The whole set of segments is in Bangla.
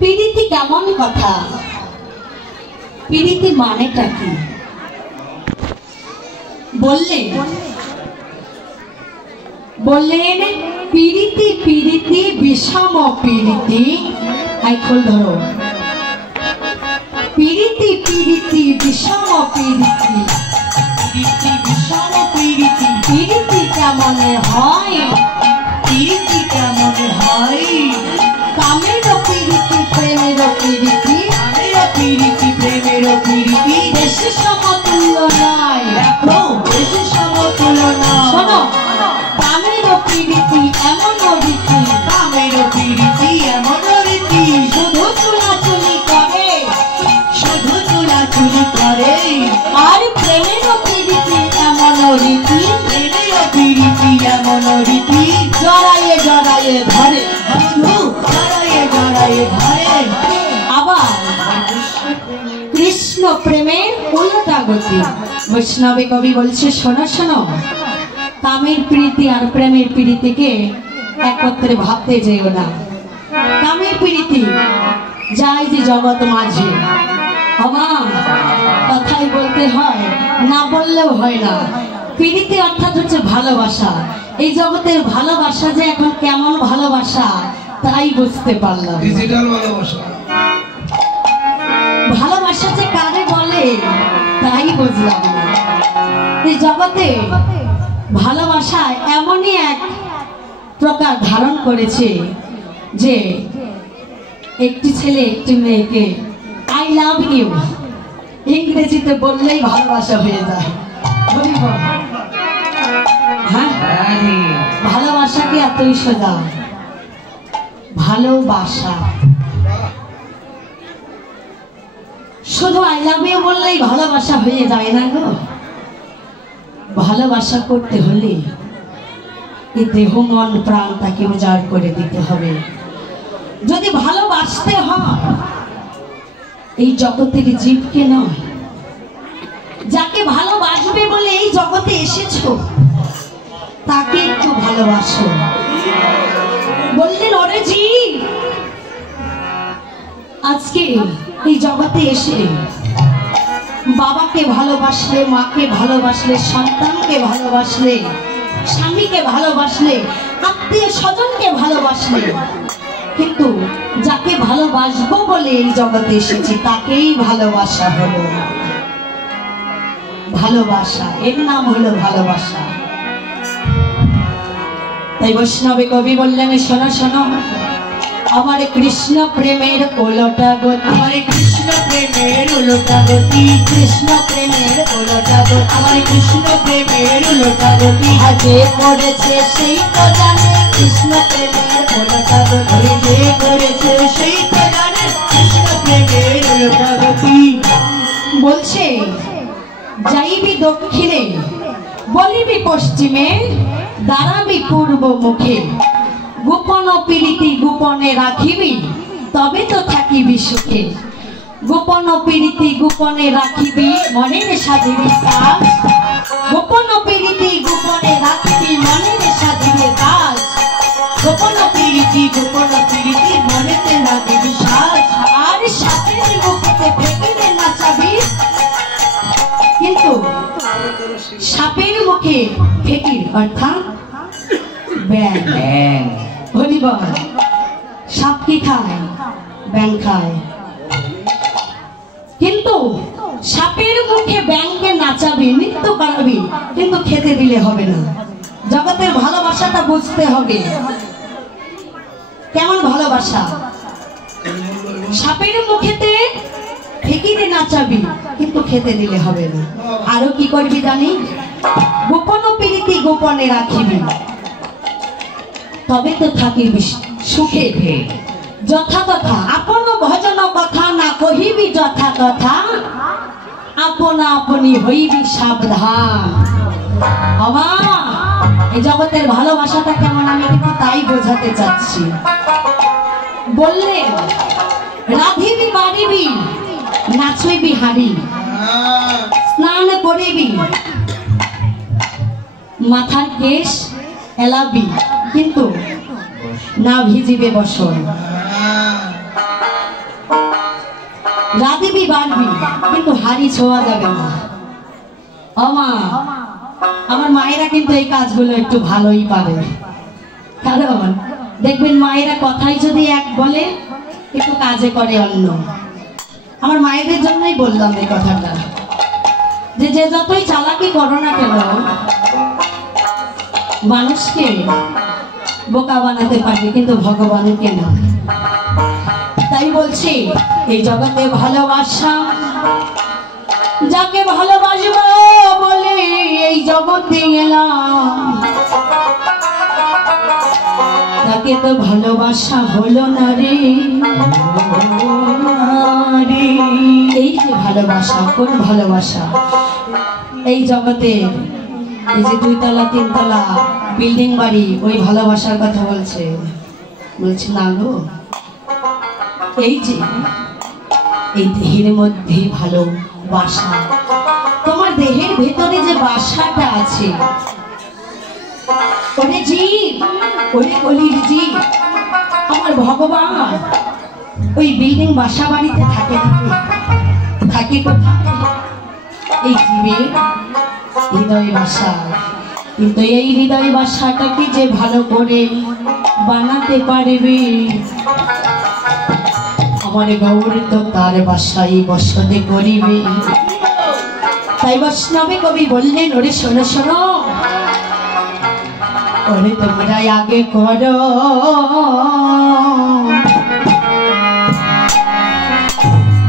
পিরিতি কেমন কথা, পিরিতি মানেটা কি বললেন পিরিতি পিরিতি বিষম পিরিতি। আইখল ধরো, পিরিতি পিরিতি বিষম পিরিতি, পিরিতি বিষম পিরিতি। পিরিতি কেমন হয়, পিরিতি কেমন হয়, কামের পিরিতি প্রেমের পিরিতি, কামের পিরিতি প্রেমের পিরিতি বেশি সমতুল্য নয়। দেখো বেশি সমতুল্য নয়। শোনো, কামের পিরিতি এমন রীতি, কামের পিরিতি এমন রীতি, শুধু চুলাচুলি করে, শুধু চুলাচুলি করে। আর প্রেমের পিরিতি এমন রীতি, প্রেমের পিরিতি এমন রীতি, জড়ায়ে জড়ায়ে ধরে, বন্ধু জড়ায়ে জড়ায়ে ধরে। আবার কৃষ্ণ প্রেমের উল্টা গতি। বৈষ্ণবে কবি বলছে, শোনো শোনো, কামের প্রীতি আর প্রেমের প্রীতিকে একত্রে ভাবতে যেও না। কামের প্রীতি যাই যে জগৎ মাঝে, আমার কথাই বলতে হয়, না বললেও হয় না। প্রীতি অর্থাৎ হচ্ছে ভালোবাসা। এই জগতের ভালোবাসা যে এখন কেমন ভালোবাসা তাই বুঝতে পারলাম। ডিজিটাল ভালোবাসা, ভালোবাসা যে কারে বলে তাই বুঝলাম না। এই জগতে ভালোবাসা এমনই এক প্রকার ধারণ করেছে যে একটি ছেলে একটি মেয়েকে আই লাভ ইউ ইংরেজিতে বললেই ভালোবাসা হয়ে যায়। হ্যাঁ, ভালোবাসা কি এতই সোজা? ভালোবাসা শুধু আই লাভ ইউ বললেই ভালোবাসা হয়ে যায় না গো। ভালোবাসা করতে হলে এই দেহ মন প্রাণ তাকে উজাড় করে দিতে হবে। যদি ভালোবাসতে হয় এই জগতের জীবকে নয়, যাকে ভালোবাসবে বলে এই জগতে এসেছো তাকে একটু ভালোবাসো। বললেন ওরে জীব, আজকে এই জগতে এসে বাবাকে ভালোবাসলে, মাকে ভালোবাসলে, সন্তানকে ভালোবাসলে, স্বামীকে ভালোবাসলে, আত্মীয় স্বজনকে ভালোবাসলে, কিন্তু যাকে ভালোবাসবো বলে এই জগতে এসেছি তাকেই ভালোবাসা হলো। ভালোবাসা এর নাম হলো ভালোবাসা। তাই বৈষ্ণবে কবি বললেন, শোনো শোনো, আমার কৃষ্ণ প্রেমের ওলটা গতি, আমার কৃষ্ণ প্রেমের ওলটা গতি, কৃষ্ণ প্রেমের ওলটা গতি, আমার কৃষ্ণ প্রেমের ওলটা গতি। আজে করেছে সেই তো জানে কৃষ্ণ প্রেমের ওলটা গতি, যে করেছে সেই তো জানে কৃষ্ণ প্রেমের ওলটা গতি। বলছে যাইবি দক্ষিণে, বলিবি পশ্চিমে, দাঁড়াবি পূর্ব মুখে, গোপন প্রীতি গোপনে রাখিবি তবে তো থাকিবি সুখে। গোপন প্রীতি গোপনে রাখিবি মনের সাধিবি কাজ, গোপন প্রীতি গোপনে রাখিবি মনের সাধিবি কাজ, গোপন প্রীতি গোপন প্রীতি মনেতে রাখিবি সাজ। আর সাপের মুখে ফেকিরে নাচাবি, কিন্তু সাপের মুখে ফেকির অর্থাৎ ব্যাং। হরিবল, সাপ কি খায়? ব্যাং খায়। কিন্তু সাপের মুখে ব্যাংকে নাচাবি, নৃত্য করাবি, কিন্তু খেতে দিলে হবে না। জগতের ভালোবাসাটা বুঝতে হবে। কেমন ভালোবাসা? সাপের মুখেতে ফেকিরে নাচাবি, কিন্তু খেতে দিলে হবে না। আরো কি করবি জানি? গোপন প্রীতি গোপনে রাখিবি তবে তো থাকিবি সুখে। যথা কথা আপন ভজন কথা না কহিবি, যথা কথা আপনা আপনি হইবি সাবধান। আমার এই জগতের ভালোবাসাটা কেমন আমি কিন্তু তাই বোঝাতে চাচ্ছি। বললেন রাধিবি বাড়িবি, নাচবি হাড়ি, স্নান করিবি, মাথার কেশ এলাবি, কিন্তু না ভিজিবে বসন। রাধিবি বাড়বি, কিন্তু হাড়ি ছোঁয়া যাবে না। মা, আমার মায়েরা কিন্তু এই কাজগুলো একটু ভালোই পারে। কারণ দেখবেন মায়েরা কথাই যদি এক বলে, একটু কাজে করে অন্য। আমার মায়েদের জন্যই বললাম এই কথাটা, যে যে যতই চালাকি করো না কেন, মানুষকে বোকা বানাতে পারবে, কিন্তু ভগবানকে না। তাই বলছি, এই জগতে ভালোবাসা, যাকে ভালোবাসবো বলে এই জগতে এলাম, তাকে তো ভালোবাসা হলো না রে। এই যে ভালোবাসা, কোন ভালোবাসা? এই জগতে এই যে 2 তলা 3 তলা বিল্ডিং বাড়ি, ওই ভালোবাসার কথা বলছে না গো। এই যে এই দেহের মধ্যে ভালোবাসা, তোমার দেহের ভেতরে যে বাসাটা আছে, ওরে জীব, ওরে কলির জীব, আমার ভগবান ওই বিল্ডিং বাসা বাড়িতে থাকে কোথায়? এই জীবের হৃদয় বাসা। কিন্তু এই হৃদয় বাসাটাকে যে ভালো করে বানাতে পারবে, আমার গৌর তো তার বাসায় বসতে করিবে। তাই বৈষ্ণবে কবি বললেন, ওরে শোনো শোনো, ওরে তোমরা আগে করো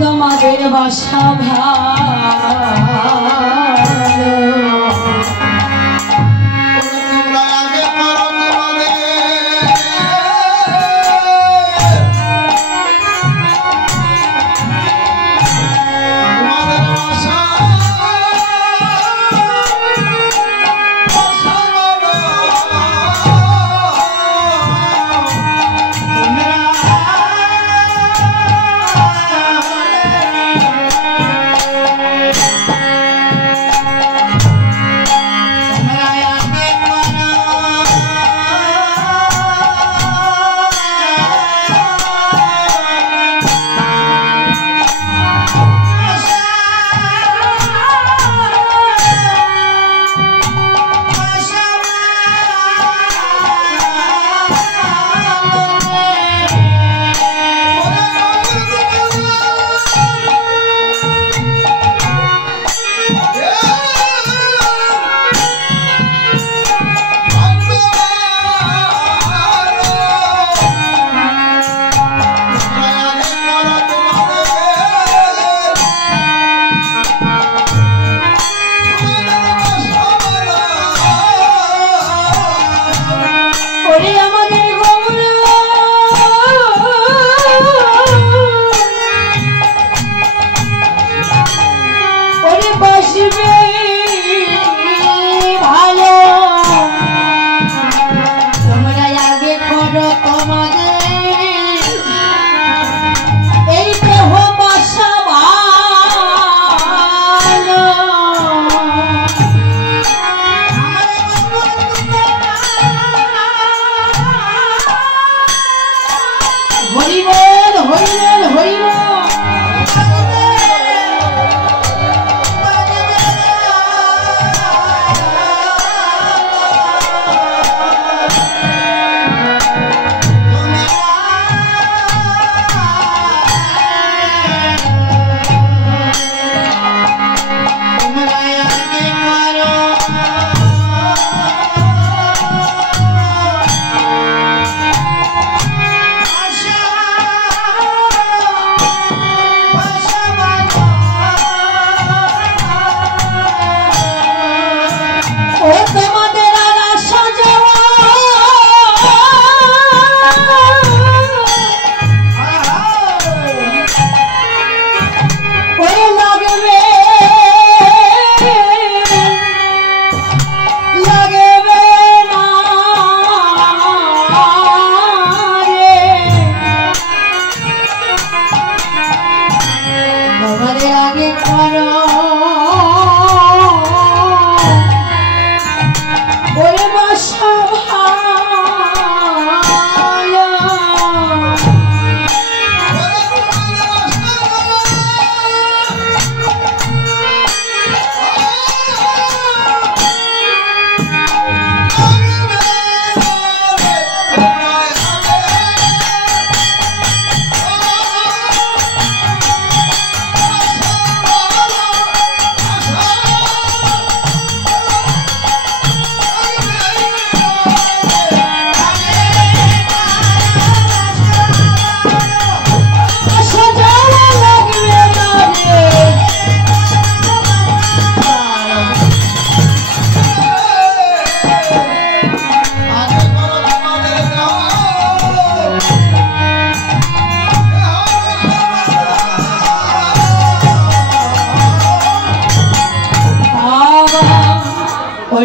তোমাদের বাসা ভালো।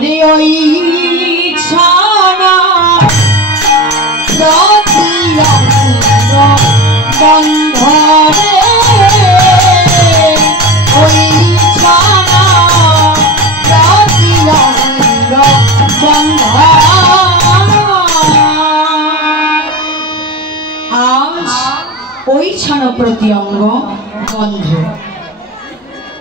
ওরে ওই ছানা বন্ধরে ওই ছানা বন্ধ। আজ ওই ছানা প্রতি অঙ্গ বন্ধ।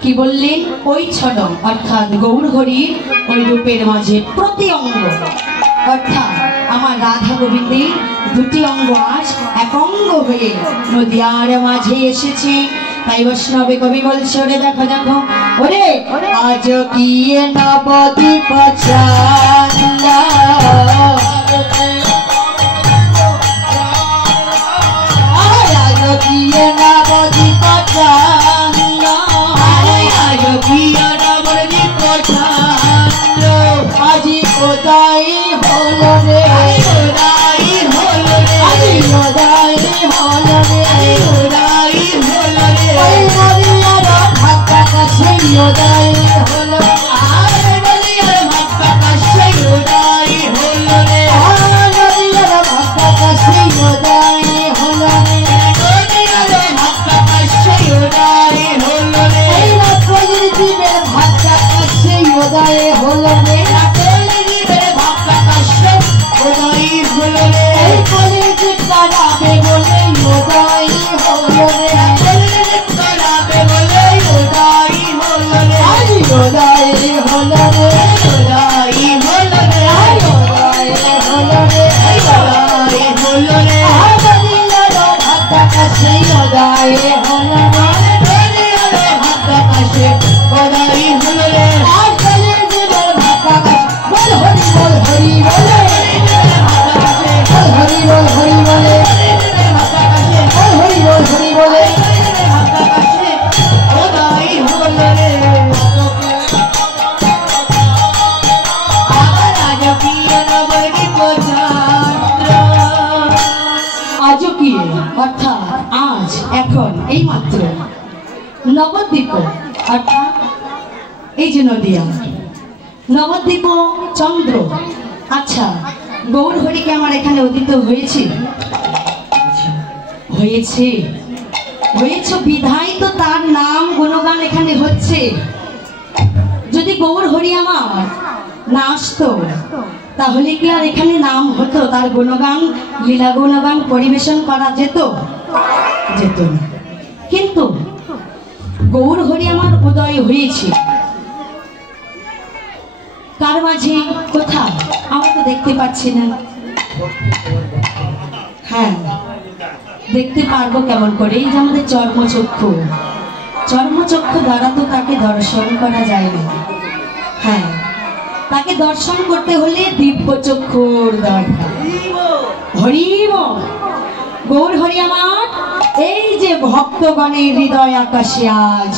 কি বললেন? ওই ছড় অর্থাৎ গৌর হরির ওই রূপের মাঝে প্রতি অঙ্গ অর্থাৎ আমার রাধা গোবিন্দের দুটি অঙ্গ আজ এক অঙ্গ হয়ে নদিয়ার মাঝে এসেছে। তাই বৈষ্ণবে কবি বলছে, ওরে দেখো দেখো ওরে আজ কি নবদ্বীপ চাঁদা আজ কি নবদ্বীপ চাঁদা আজি খোদাই হলো রে খোদাই হলো রে আজি খোদাই হলো রে খোদাই হলো রে ওই নদিয়ার ভাক্কা কাছে খোদাই হলো আরে নদিয়ার ভাক্কা কাছে খোদাই হলো রে নদিয়ার ভাক্কা কাছে খোদাই হলো রে নদিয়ার ভাক্কা কাছে খোদাই হলো রে এই রাত্রির জীবের ভাক্কা কাছে খোদাই হলো রে অর্থাৎ আজ এখন এই মাত্র নবদ্বীপ অর্থাৎ এই যে নদিয়া নবদ্বীপ চন্দ্র। আচ্ছা গৌর হরিকে আমার এখানে উদিত হয়েছে হয়েছে হয়েছে বিধায় তো তার নাম গুণগান এখানে হচ্ছে। যদি গৌর হরি আমার না আসতো তাহলে কি আর এখানে নাম হতো? তার গুণগান লীলা গুণগান পরিবেশন করা যেত? যেত না। কিন্তু গৌর হরি আমার উদয় হয়েছে কার মাঝে? কোথায়? আমরা তো দেখতে পাচ্ছি না। হ্যাঁ দেখতে পারবো কেমন করে? এই যে আমাদের চর্মচক্ষু দ্বারা তো তাকে দর্শন করা যায় না। হ্যাঁ তাকে দর্শন করতে হলে দিব্য চক্ষুর দরকার। হরিব গৌর হরি আমার এই যে ভক্তগণের হৃদয় আকাশে আজ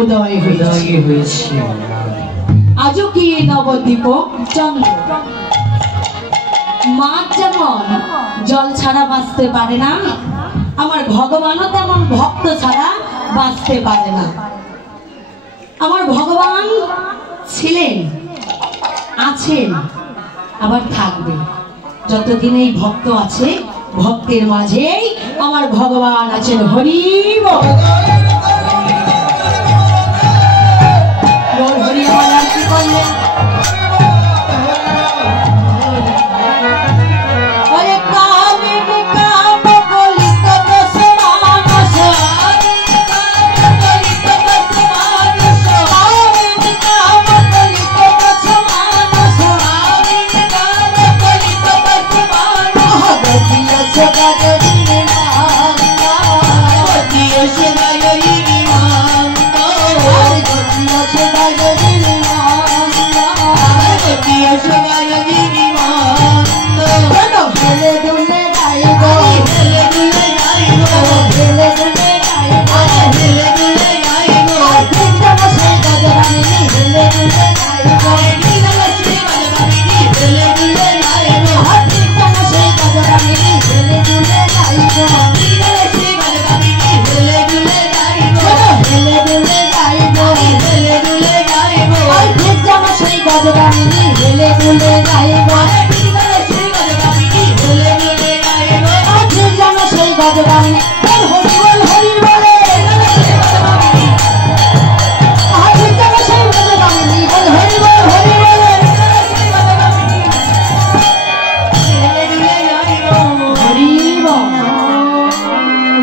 উদয় হয়েছে। আজও কি নবদ্বীপ চন্দ্র। মাছ যেমন জল ছাড়া বাঁচতে পারে না, আমার ভগবানও তেমন ভক্ত ছাড়া বাঁচতে পারে না। আমার ভগবান ছিলেন, আছেন, আবার থাকবে। যতদিন এই ভক্ত আছে ভক্তের মাঝেই আমার ভগবান আছেন। হরি বল। হরি আমার কি করলেন? Yes,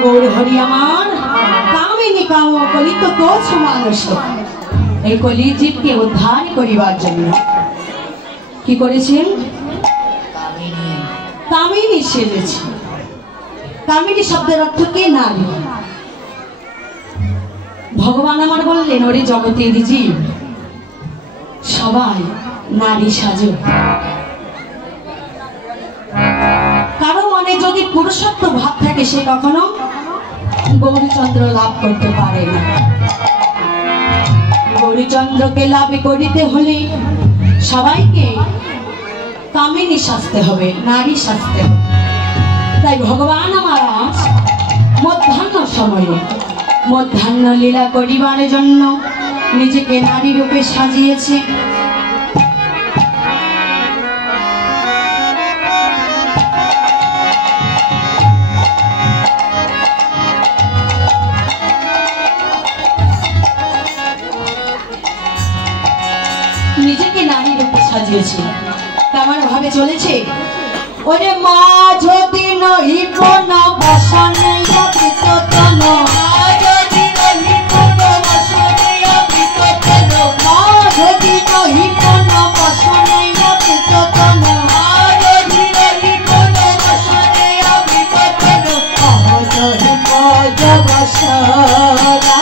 গৌর হরি আমার কামিনী কাম কলিত তোষ মানুষ এই কলিজীবকে উদ্ধার করিবার জন্য কি করেছেন? কামিনী সেজেছে। কামিনী শব্দের অর্থ কে? নারী। ভগবান আমার বললেন, ওরে জগতের জীব সবাই নারী সাজো। কারো মনে যদি পুরুষত্ব ভাব থাকে সে কখনো গৌরীচন্দ্র লাভ করতে পারে না। গৌরীচন্দ্রকে লাভ করিতে হলে সবাইকে কামিনী সাজতে হবে, নারী সাজতে হবে। তাই ভগবান আমার আজ মধ্যাহ্ন সময়ে মধ্যাহ্ন লীলা করিবার জন্য নিজেকে নারী রূপে সাজিয়েছে। নিজেকে নারী রূপে সাজিয়েছে। কেমন ভাবে চলেছে? ওরে মা যদি নহি কোন বসনে অবিততন, মা যদি নহি কোন বসনে অবিততন, মা যদি নহি কোন বসনে অবিততন, মা যদি নহি কোন বসনে অবিততন, কহতহি কোজ বসরা,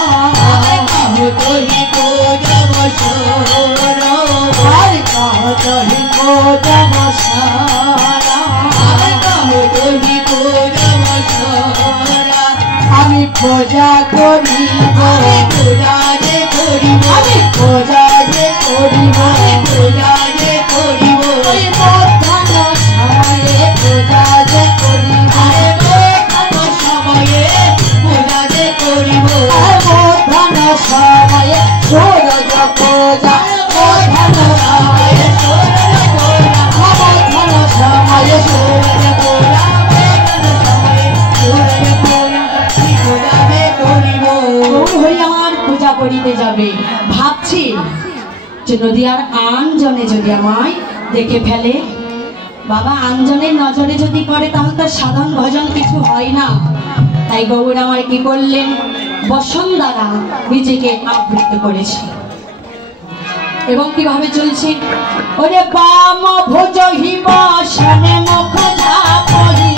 কহতহি কোজ বসরা, আর কহতহি কোজ বসরা, আমি পূজা করিব, পূজা যে করিব, আমি পূজা যে করিব, পূজা যে করিব, মধ্যাহ্ন সময়ে পূজা যে করিব, মধ্যাহ্ন সময়ে পূজা যে করিব, মধ্যাহ্ন সময়ে সূর্য পূজা, মধ্যাহ্ন সময়ে সূর্য পূজা, মধ্যাহ্ন সময়ে সূর্য পূজা, পূজা করিতে যাবে। ভাবছি যে নদীয়ার আনজনে যদি আমায় দেখে ফেলে, বাবা আনজনের নজরে যদি পড়ে তাহলে তো সাধন ভজন কিছু হয় না। তাই গৌর আমার কি করলেন? বসন দ্বারা নিজেকে আবৃত করেছে। এবং কিভাবে চলছে? ওরে বাম ভোজ হিব শনে মুখ ঝাপরি,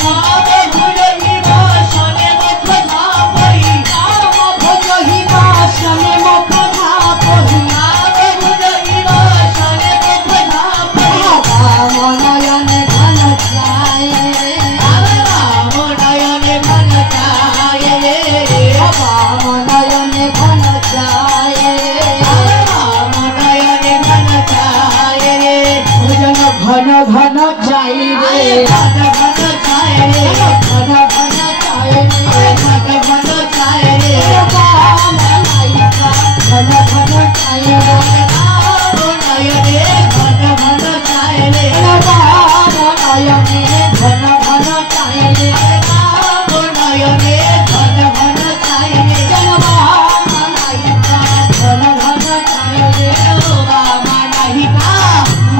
ঘন ঘন চাই রে, ঘন ঘন চাই রে, ঘন ঘন চাই রে, ঘন ঘন চাই রে, ঘন ঘন চাই রে, ঘন ঘন চাই রে, ঘন ঘন চাই রে, ঘন ঘন চাই রে, ঘন ঘন চাই রে, বাবা নাহিকা,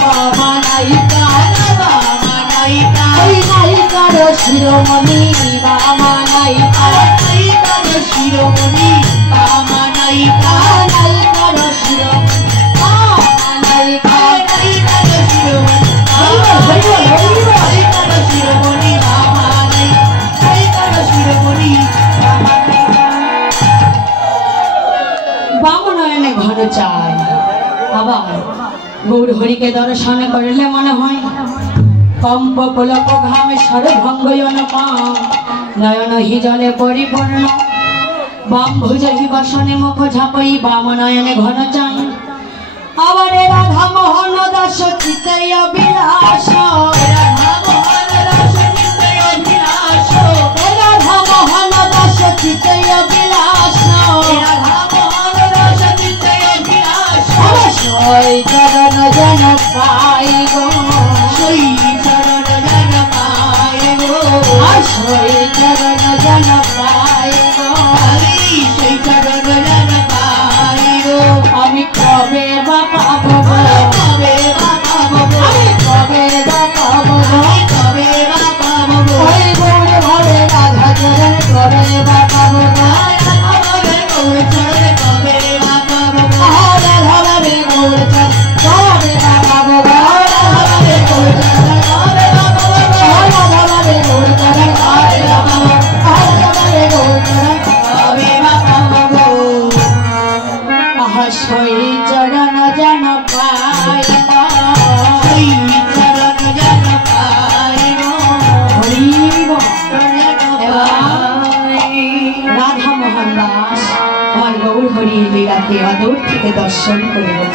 বাবা নাহিকা, বাবা নাহিকা, ওই নাহিকার শিরোমণি, বাবা নাহিকা, নাহিকার শিরোমণি, বাবা নাহিকা, নাহিকার শিরোমণি, বাবা নাহিকা, নাহিকার শিরোমণি, নাহিকার শিরোমণি, বাবা নাহিকা, নাহিকার শিরোমণি, বাবা নাহিকা। বামনয়নে ঘন চাই। আবার গৌর হরিকে দর্শন করলে মনে হয় কম্প পুলক ঘামে সরভঙ্গয়ন পাম, নয়ন হি জলে পরিপূর্ণ, বাম ভুজ হি বসনে মুখ ঝাপই, বাম নয়নে ঘন চাই। আবার রাধা মোহন দাস চিতে অবিলাস, রাধা মোহন দাস চিতে অবিলাস, রাধা মোহন দাস চিতে অবিলাস, রাধা মোহন দাস চিতে অবিলাস, সই চরণ জন পাই গো, সই চরণ জন পাই গো, সই চরণ জন পাই গো, সই চরণ জন পাই গো, আমি কবে বা পাবো, কবে বা পাবো, আমি কবে বা পাবো, কবে বা পাবো, ওই গৌর ভাবে রাধা চরণ কবে বা দর্শন করিয়াছি।